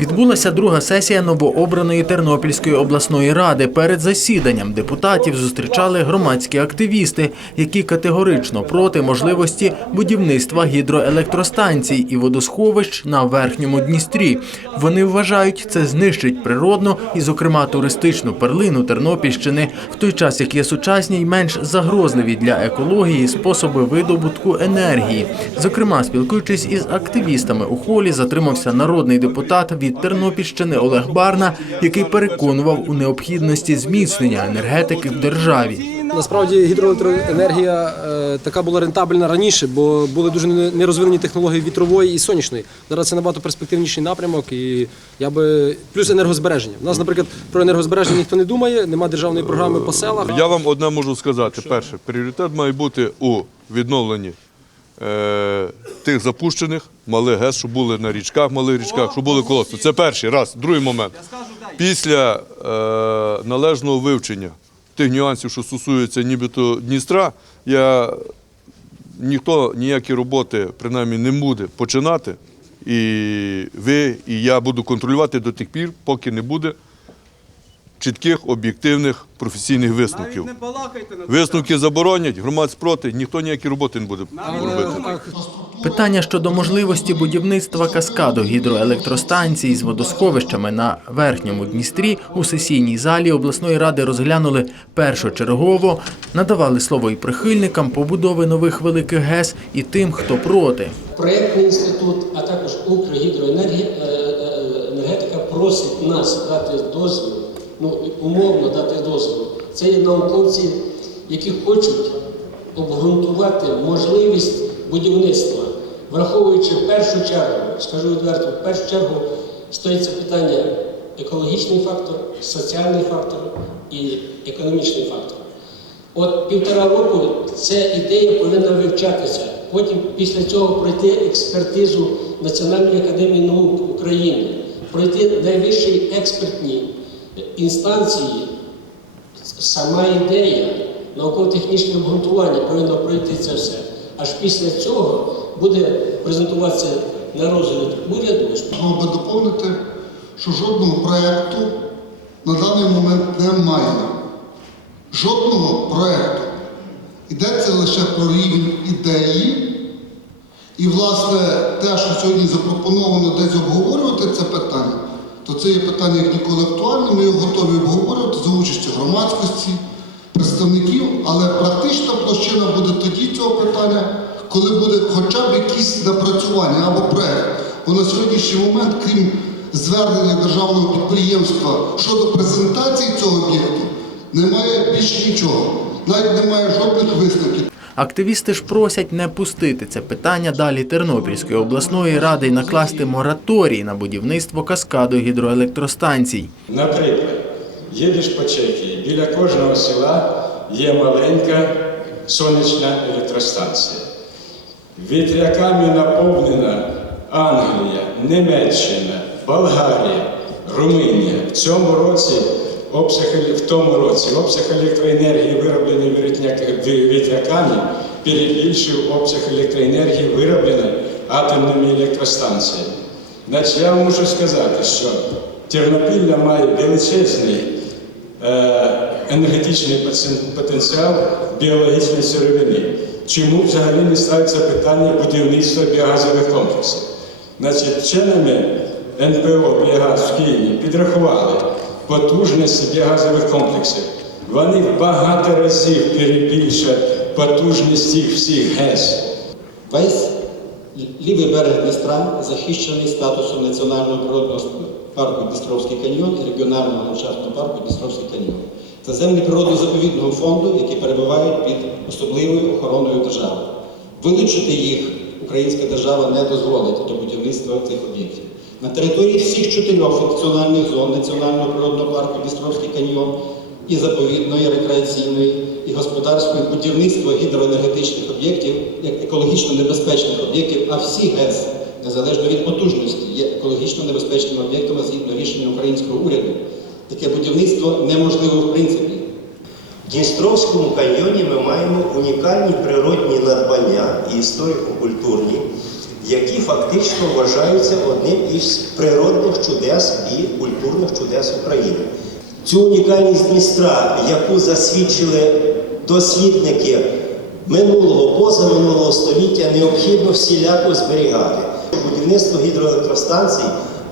Відбулася друга сесія новообраної Тернопільської обласної ради. Перед засіданням депутатів зустрічали громадські активісти, які категорично проти можливості будівництва гідроелектростанцій і водосховищ на верхньому Дністрі. Вони вважають, це знищить природну і, зокрема, туристичну перлину Тернопільщини, в той час як є сучасні й менш загрозливі для екології способи видобутку енергії. Зокрема, спілкуючись із активістами у холі, затримався народний депутат від Тернопільщини Олег Барна, який переконував у необхідності зміцнення енергетики в державі. Насправді гідроелектроенергія е, така була рентабельна раніше, бо були дуже не- нерозвинені технології вітрової і сонячної. Зараз це набагато перспективніший напрямок, і я би плюс енергозбереження. У нас, наприклад, про енергозбереження ніхто не думає, нема державної програми по селах. Я вам одне можу сказати. Перше, пріоритет має бути у відновленні тих запущених малих ГЕС, що були на річках, малих річках, що були колоси. Це перший раз. Другий момент. Після е, належного вивчення тих нюансів, що стосуються нібито Дністра, я ніхто ніякі роботи принаймні не буде починати. І ви, і я буду контролювати до тих пір, поки не буде чітких, об'єктивних професійних висновків. Висновки заборонять, громад проти, ніхто ніякі роботи не буде робити. Питання щодо можливості будівництва каскаду гідроелектростанцій з водосховищами на верхньому Дністрі у сесійній залі обласної ради розглянули першочергово, надавали слово і прихильникам побудови нових великих ГЕС, і тим, хто проти. Проєктний інститут, а також Укргідроенергетика просить нас дати дозвіл, ну умовно дати дозвіл. Це є науковці, які хочуть обґрунтувати можливість будівництва, враховуючи в першу чергу, скажу відверто, в першу чергу стоїться питання екологічний фактор, соціальний фактор і економічний фактор. От півтора року ця ідея повинна вивчатися. Потім після цього пройти експертизу Національної академії наук України, пройти найвищі експертні інстанції. Сама ідея, науково-технічне обґрунтування повинно пройти це все. Аж після цього буде презентуватися на розгляд уряду. Мав би доповнити, що жодного проєкту на даний момент немає. Жодного проєкту. Йдеться лише про рівень ідеї. І, власне, те, що сьогодні запропоновано десь обговорювати то це є питання як ніколи актуальне. Ми його готові обговорювати за участю громадськості, представників, але практична площина буде тоді цього питання, коли буде хоча б якісь напрацювання або проект. Бо на сьогоднішній момент, крім звернення державного підприємства щодо презентації цього об'єкту, немає більш нічого. Навіть немає жодних висновків. Активісти ж просять не пустити це питання далі Тернопільської обласної ради і накласти мораторій на будівництво каскаду гідроелектростанцій. Наприклад, їдеш по Чехії, біля кожного села є маленька сонячна електростанція. Вітряками наповнена Англія, Німеччина, Болгарія, Румунія. В цьому році обсяг, в тому році обсяг електроенергії, ві- вітряками, перебільшив обсяг електроенергії, вироблений атомними електростанціями. Значить, я можу сказати, що Тернопілля має величезний е, енергетичний потенціал біологічної сировини. Чому взагалі не ставиться питання будівництва біогазових комплексів? Значить, вченими НПО «Біогаз» в Києві підрахували потужності біогазових комплексів. Вони в багато разів перебільшать потужність всіх ГЕС. Весь лівий берег Дністра захищений статусом національного природного парку Дністровський каньйон і регіонального ландшафтного парку Дністровський каньйон. Це землі природно-заповідного фонду, які перебувають під особливою охороною держави. Вилучити їх українська держава не дозволить до будівництва цих об'єктів. На території всіх чотирьох функціональних зон Національного природного парку Дністровський каньйон і заповідної, рекреаційної, і господарської будівництва гідроенергетичних об'єктів як екологічно небезпечних об'єктів, а всі ГЕС, незалежно від потужності, є екологічно небезпечними об'єктами згідно рішення українського уряду. Таке будівництво неможливо в принципі. В Дністровському каньйоні ми маємо унікальні природні надбання і історико-культурні, які фактично вважаються одним із природних чудес і культурних чудес України. Цю унікальність Дністра, яку засвідчили дослідники минулого, позаминулого століття, необхідно всіляко зберігати. Будівництво гідроелектростанцій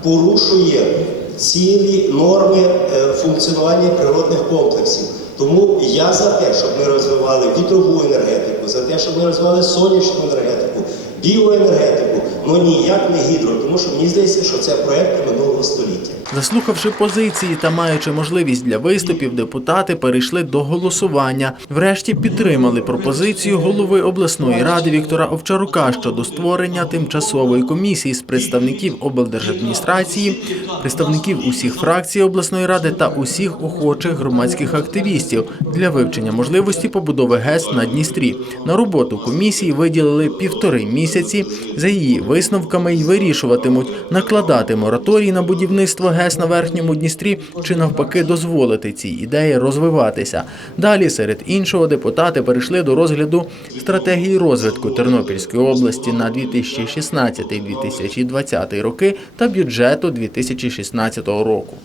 порушує цілі норми е, функціонування природних комплексів. Тому я за те, щоб ми розвивали вітрову енергетику, за те, щоб ми розвивали сонячну енергетику, біоенергетику, ну ніяк не гідро, тому що мені здається, що це проекти минулого століття. Заслухавши позиції та маючи можливість для виступів, депутати перейшли до голосування. Врешті підтримали пропозицію голови обласної ради Віктора Овчарука щодо створення тимчасової комісії з представників облдержадміністрації, представників усіх фракцій обласної ради та усіх охочих громадських активістів для вивчення можливості побудови ГЕС на Дністрі. На роботу комісії виділили півтори місяці. За її висновками й вирішуватимуть накладати мораторій на будівництво ГЕС на верхньому Дністрі чи навпаки дозволити цій ідеї розвиватися. Далі, серед іншого, депутати перейшли до розгляду стратегії розвитку Тернопільської області на 2016-2020 роки та бюджету 2016 року.